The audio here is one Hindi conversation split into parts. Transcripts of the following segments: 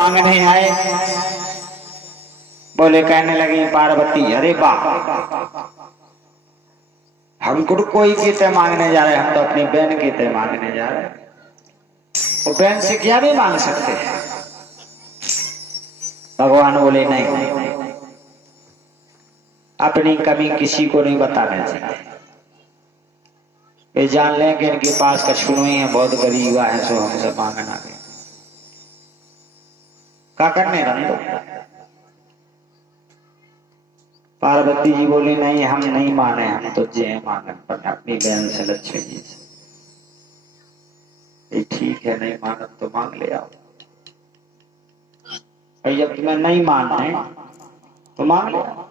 मांगने आए, बोले कहने लगी पार्वती, अरे वाह, हम कोई गीते मांगने जा रहे, हम तो अपनी बहन गीते मांगने जा रहे। वो बहन से क्या भी मांग सकते हैं। भगवान बोले नहीं, अपनी कमी किसी को नहीं बताना चाहिए। वे जान लें कि इनके पास कछुआ ही है, बहुत गरीब है, सो हमसे मांगना गए क्या करने रंदो। पार्वती जी बोली नहीं, हम नहीं माने, हम तो जे मांगन पर अपनी बहन से, लक्ष्मी जी से। ठीक है, नहीं मानत तो मांग ले आओ। और जब तुम्हें नहीं मानते तो मांग ले आओ।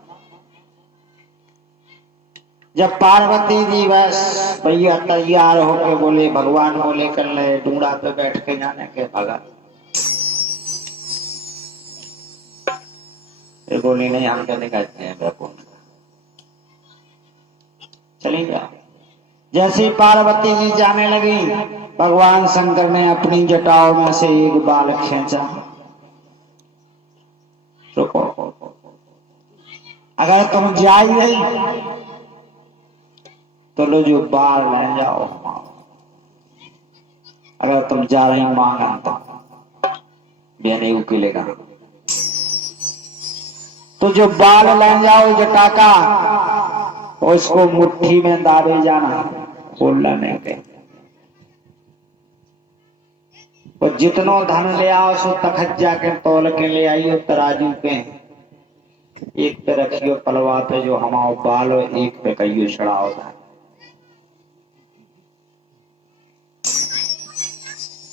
जब पार्वती जी बस भैया तैयार होके बोले, भगवान बोले कर ले डूंगा पे बैठ के जाने के भगत, बोली नहीं, हम कहने कहते हैं वैकुंठ चली जाओ। जैसे पार्वती जी जाने लगी, भगवान शंकर ने अपनी जटाओं में से एक बाल खींचा। रुको, अगर तुम जा ही रही तो लो जो बाल ले जाओ, अगर तुम जा रही मांगा तो बेने उकेलेगा। तो जो बाल ले जाओ जटा का, उसको मुट्ठी में दाबे जाना, बोलना नहीं के। वो जितनो धन ले आओ सो तखत जाके तोल के ले आइयो तराजू पे, एक पे रखियो पलवा पे जो हमाओ बाल, एक पे कहियो चढ़ाओ था।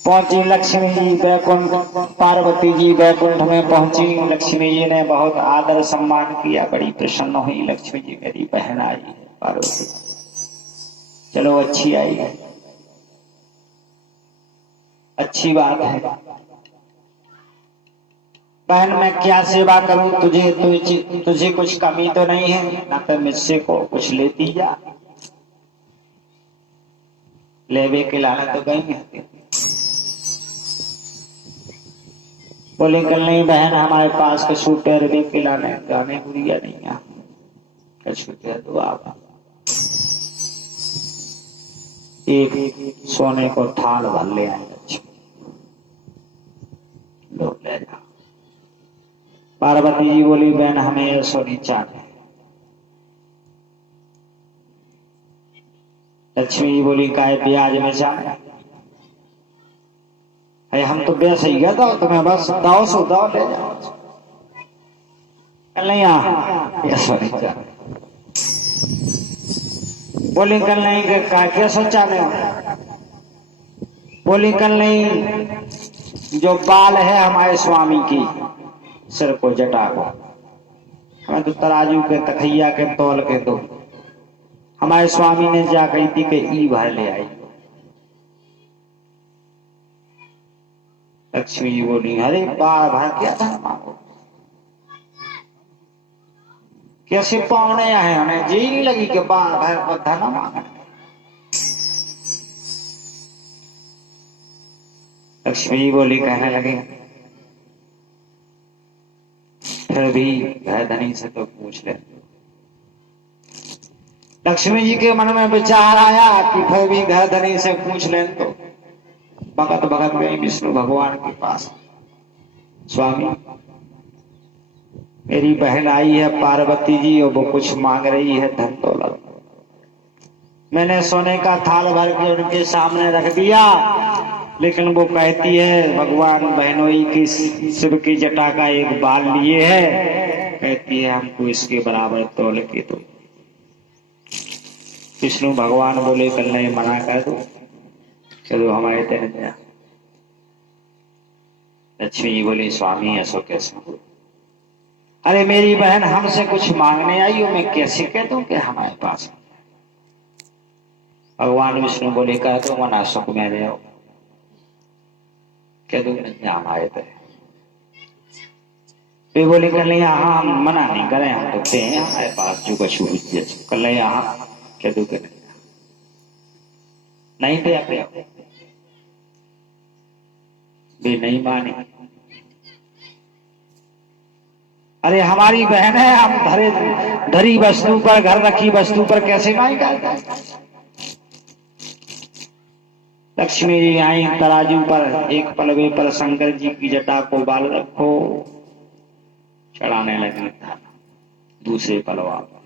पहुंची लक्ष्मी जी बैकुंठ, पार्वती जी बैकुंठ में पहुंची। लक्ष्मी जी ने बहुत आदर सम्मान किया, बड़ी प्रसन्न हुई। लक्ष्मी जी मेरी बहन आई है पार्वती, चलो अच्छी आई है, अच्छी बात है। बहन मैं क्या सेवा करूं तुझे, तुझे कुछ कमी तो नहीं है ना, तो मुझसे को कुछ लेती जा। लेवे के लाने तो गई है। बोले कल नहीं बहन, हमारे पास कछू पैर भी खिलाने गाने गुड़िया नहीं है, कछू पैर दो आप। एक सोने को थाल भर ले आए, लो ले जा। पार्वती जी बोली बहन हमें सोनी चाहिए। लक्ष्मी जी बोली काय ब्याज में जाए, हम तो बेस ही गया था, तुम्हें बस दाओ सो दाओ ले जाओ। कल नहीं सोनी चाहिए। बोली कल नहीं क्या सोचा नहीं, बोली कल नहीं जो बाल है हमारे स्वामी की सिर को जटा को, हमें तो तराजू के तखैया के तौल के दो। हमारे स्वामी ने जा कही थी कि ई भर ले आई। लक्ष्मी जी बोली अरे बार भर क्या था मांगो, कैसे पावने आए, हमें जी नहीं लगी कि बार भर धन मांगे। लक्ष्मी जी बोली कहने लगे फिर भी घर धनी से तो पूछ ले। लक्ष्मी जी के मन में विचार आया कि फिर भी घर धनी से पूछ ले। तो भगत भगत गई विष्णु भगवान के पास, स्वामी मेरी बहन आई है पार्वती जी और वो कुछ मांग रही है धन दौलत। मैंने सोने का थाल भर के उनके सामने रख दिया, लेकिन वो कहती है भगवान बहनोई की शिव की जटा का एक बाल लिए है, कहती है हमको इसके बराबर तौल के दो। विष्णु भगवान बोले कल नहीं मना कर दो, चलो हमारे तेरे गया। लक्ष्मी जी बोली स्वामी ऐसा कैसे, अरे मेरी बहन हमसे कुछ मांगने आई हो, मैं कैसे कह दूं कि हमारे पास। भगवान विष्णु बोले कह दो मना सुख में रहे हो, कह दो नहीं हमारे पे। वे बोले कल यहाँ हम मना नहीं करें, हम तो थे हमारे पास जो कछु कल यहाँ कह दो कि नहीं थे, वे नहीं माने। अरे हमारी बहन है, हम धरी वस्तु पर, घर रखी वस्तु पर कैसे नहीं डालता। लक्ष्मी जी आई तराजू पर, एक पलवे पर शंकर जी की जटा को बाल रखो, चढ़ाने लगी था दूसरे पलवा पर।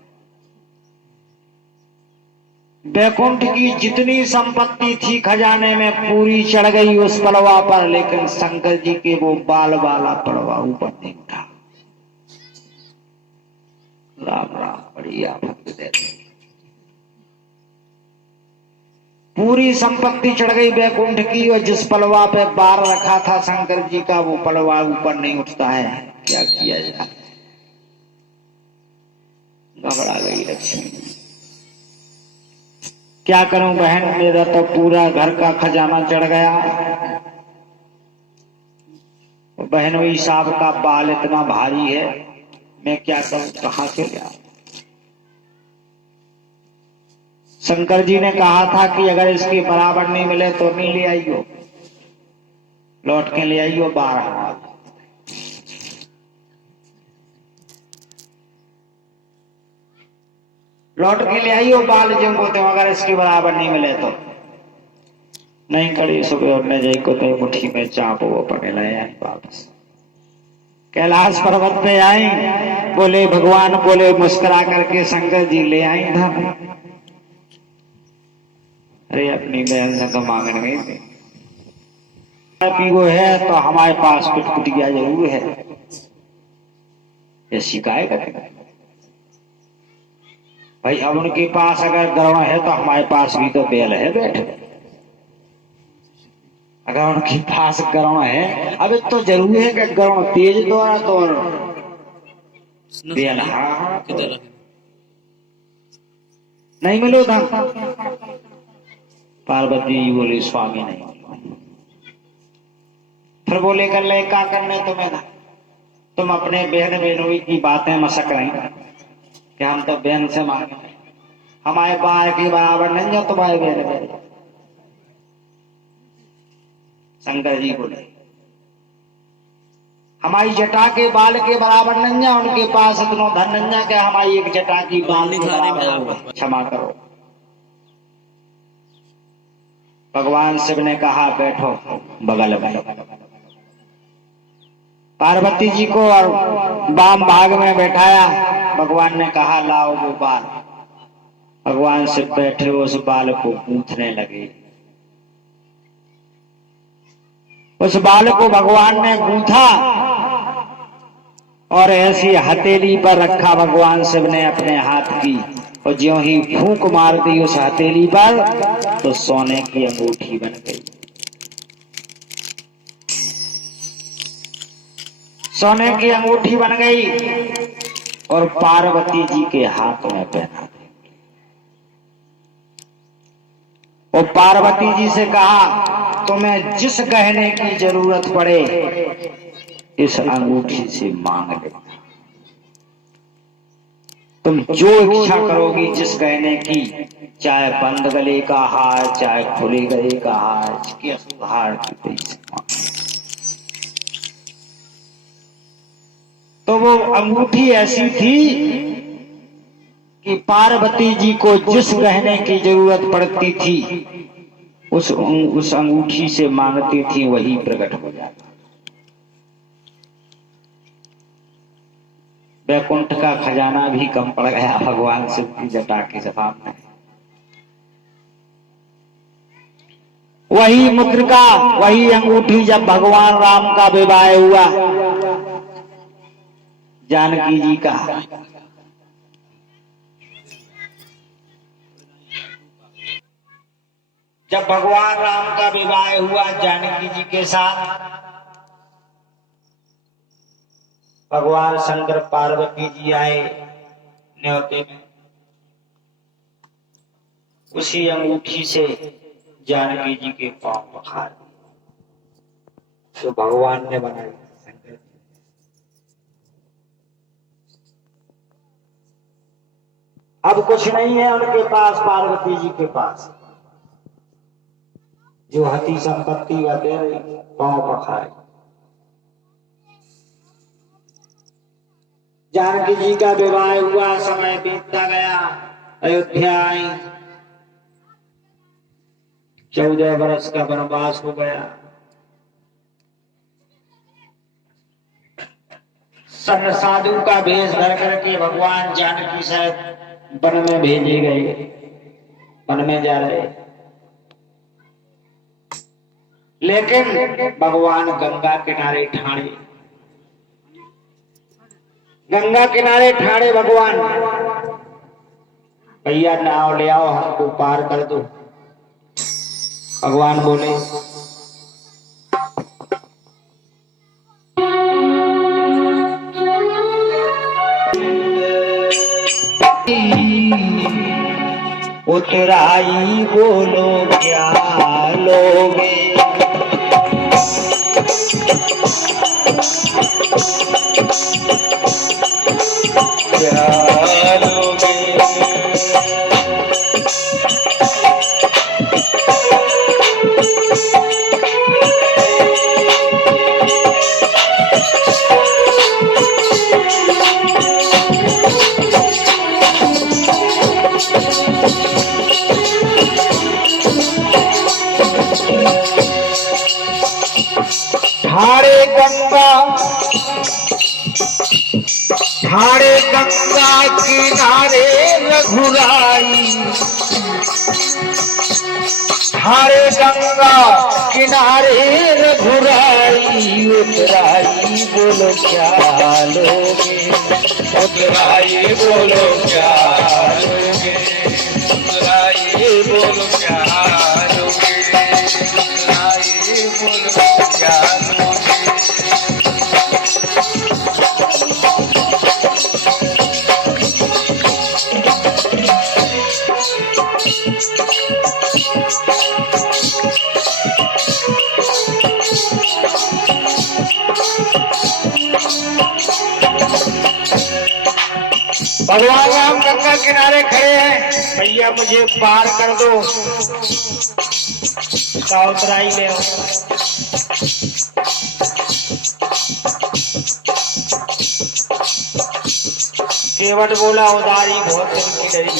बैकुंठ की जितनी संपत्ति थी खजाने में पूरी चढ़ गई उस पलवा पर, लेकिन शंकर जी के वो बाल वाला पलवा ऊपर नहीं उठा। राम राम, बढ़िया भक्त देते। पूरी संपत्ति चढ़ गई बैकुंठ की, और जिस पलवा पे बार रखा था शंकर जी का वो पलवा ऊपर नहीं उठता है। क्या किया जाए, घबरा गई लक्ष्मी। क्या करूं बहन, मेरा तो पूरा घर का खजाना चढ़ गया। बहन वही सांप का बाल इतना भारी है, मैं क्या करूं, कहां से ले आऊं। शंकर जी ने कहा था कि अगर इसके बराबर नहीं मिले तो नहीं ले आइयो, लौट के ले आइयो 12। लौट के ले आइयो बाल जो बोलते हो, अगर इसके बराबर नहीं मिले तो नहीं कड़ी सुबह उठने जाई को तो मुट्ठी में चाप वो पड़े लाए वापस। कैलाश पर्वत पे आई, बोले भगवान, बोले मुस्कुरा करके शंकर जी ले आई था। अरे अपनी बहन से तो मांगने नहीं थे, वो है तो हमारे पास कुछ कुटिया जरूर है, ये शिकायत करते भाई। अब उनके पास अगर गरुड़ है तो हमारे पास भी तो बैल है बैठे। अगर उनके पास गरुड़ है, अब तो जरूरी है कि गरुड़ तेज दौड़ा तो बैल हाँ नहीं मिलो धन। पार्वती जी बोली स्वामी नहीं। फिर बोले कर ले क्या करने तुम्हें ना, तुम अपने बहन बेनोई की बातें मशक रही कि हम तो बहन से मांगे, हमारे बार के बराबर नहीं जो तुम्हारे बहन बहन। शंकर जी बोले हमारी जटा के बाल के बराबर नहीं जा, उनके पास इतना धन नहीं जा कि हमारी एक जटा की बाल के बराबर। क्षमा करो। भगवान शिव ने कहा बैठो बगल में। पार्वती जी को और वाम भाग में बैठाया। भगवान ने कहा लाओ वो बाल। भगवान शिव बैठे उस बाल को गूंथने लगे। उस बाल को भगवान ने गूंथा और ऐसी हथेली पर रखा भगवान शिव ने अपने हाथ की, और ज्यों ही फूंक मार दी उस हथेली पर तो सोने की अंगूठी बन गई। सोने की अंगूठी बन गई और पार्वती जी के हाथ में पहना दी। और पार्वती जी से कहा तुम्हें जिस गहने की जरूरत पड़े इस अंगूठी से मांग ले। तुम जो इच्छा करोगी जिस गहने की, चाहे बंद गले का हार, चाहे खुले गले का हार, हार की तो वो अंगूठी ऐसी थी कि पार्वती जी को जिस गहने की जरूरत पड़ती थी उस अंगूठी से मांगती थी, वही प्रकट हो जाता। बैकुंठ का खजाना भी कम पड़ गया भगवान शिव की जटा के सामने। वही मुद्रिका, वही अंगूठी जब भगवान राम का विवाह हुआ जानकी जी का, जब भगवान राम का विवाह हुआ जानकी जी के साथ, भगवान शंकर पार्वती जी आए न्योते में। उसी अंगूठी से जानकी जी के पांव पखार तो भगवान ने बनाई। शंकर अब कुछ नहीं है उनके पास, पार्वती जी के पास जो हती संपत्ति दे रही, पांव पखारे। जानकी जी का विवाह हुआ, समय बीतता गया, अयोध्या आई, 14 वर्ष का वनवास हो गया। सन साधु का भेष धर करके भगवान जानकी शायद वन में भेजे गए, वन में जा रहे, लेकिन भगवान गंगा किनारे ठाणे, गंगा किनारे ठाणे भगवान, भैया नाव ले आओ, हमको पार कर दो। भगवान बोले उतराई बोलो क्या लोगे, क्या लोगे, ठाणे गंगा, ठाणे गंगा किनारे रघुराई, ठाणे गंगा किनारे रघुराई, उतराई बोलो क्या लोगे, उतराई बोलो क्या लोगे, उतराई बोलो क्या लोगे, उतराई बोलो क्या लोगे। भगवान राम गंगा किनारे खड़े हैं, भैया मुझे पार कर दो, का उतराई ले आओ। केवट बोला उदारी बहुत दिन की डरी,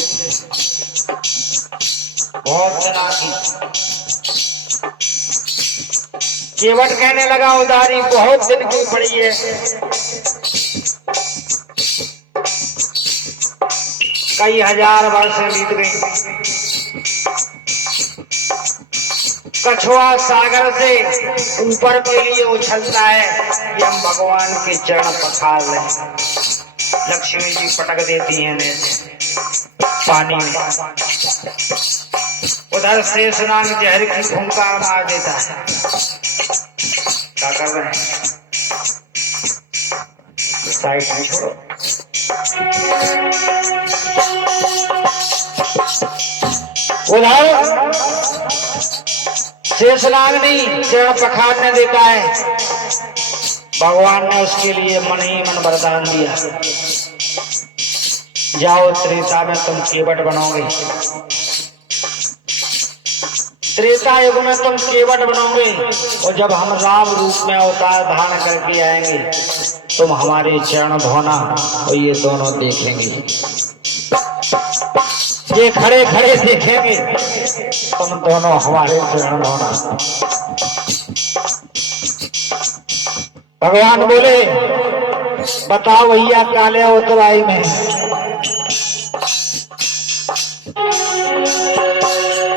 बहुत जना की। केवट कहने लगा उदारी बहुत दिन की पड़ी है, कई हजार वर्ष बीत गई। कछुआ सागर से ऊपर के लिए उछलता है कि हम भगवान के चरण पखार लें। लक्ष्मी जी पटक देती हैं पानी में, उधर शेषनाग जहर की फुंकार मार देता है। क्या कर रहे हैं, साइड में छोड़ो। उधर शेषनाग नहीं चरण पखारने देता है, भगवान ने उसके लिए मन ही मन वरदान दिया, जाओ त्रेता में तुम केवट बनोगे, त्रेता युग में तुम केवट बनोगे, और जब हम राम रूप में अवतार धारण करके आएंगे तुम हमारे चरण धोना, और ये दोनों देखेंगे, ये खड़े खड़े देखेंगे, तुम दोनों हमारे चरण धोना। भगवान बोले बताओ भैया काले उतराई में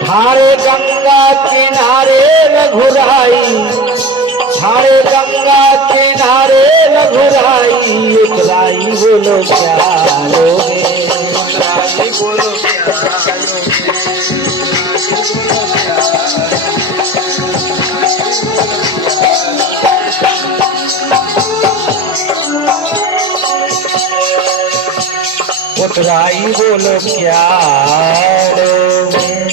ठाणे गंगा किनारे रघुराई, ठाणे गंगा किनारे रघुराई, उतराई बोलो क्या लोगे, उतराई बोलो क्या लोगे, उतराई बोलो क्या लोगे।